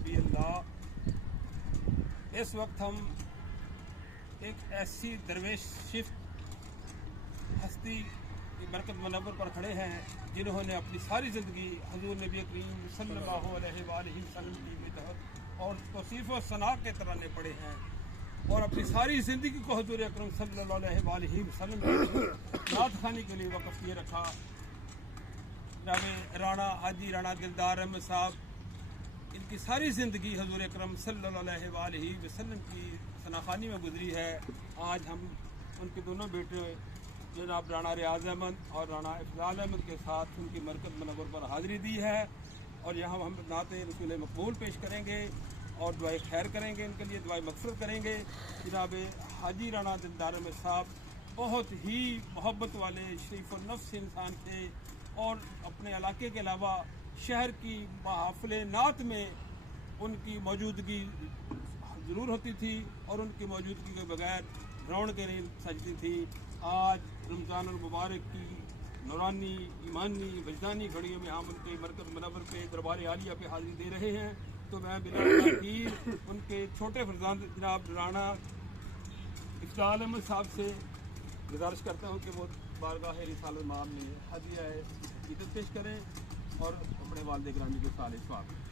नबी अल्लाह। इस वक्त हम एक ऐसी दरवेश शिफ्ट हस्ती की बरकत मनवर पर खड़े हैं जिन्होंने अपनी सारी ज़िंदगी हुज़ूर नबी करीम सल्लल्लाहु अलैहि वसल्लम की मिदहत और तौसीफ़ व सना के तराने पढ़े हैं और अपनी सारी ज़िंदगी को हुज़ूर अकरम सल्लल्लाहु अलैहि वसल्लम की नात खानी के लिए वक़्फ़ किए रखा। जनाब राना हाजी राना दलदार अहमद साहब, इनकी सारी ज़िंदगी हुज़ूर अकरम सल्लल्लाहु अलैहि वसल्लम की सनाखानी में गुजरी है। आज हम उनके दोनों बेटे जनाब राना रियाज अहमद और राना इफ़ज़ाल अहमद के साथ उनकी मरकज़ मनवर पर हाज़िरी दी है और यहाँ हम नाते रसूल मकबूल पेश करेंगे और दुआए खैर करेंगे, इनके लिए दुआए मग़फ़िरत करेंगे। जनाब हाजी राना दलदार अहमद साहब बहुत ही मोहब्बत वाले शरीफ और नफ्स इंसान थे और अपने इलाके के अलावा शहर की महफ़िल नात में उनकी मौजूदगी ज़रूर होती थी और उनकी मौजूदगी के बगैर ग्राउंड के नहीं सजती थी। आज रमज़ान मुबारक की नूरानी ईमानी वजदानी घड़ियों में हम उनके मरकज़ मनवर पे दरबार आलिया पे हाज़िरी दे रहे हैं। तो मैं बिला ताख़ीर उनके छोटे फरज़ांद जनाब राना इफ़ज़ाल अहमद साहब से गुजारिश करता हूँ कि वो बारगाह रिसालत माम में हदिया इज़्ज़त पेश करें और अपने वालिद गिरामी को साल स्वागत।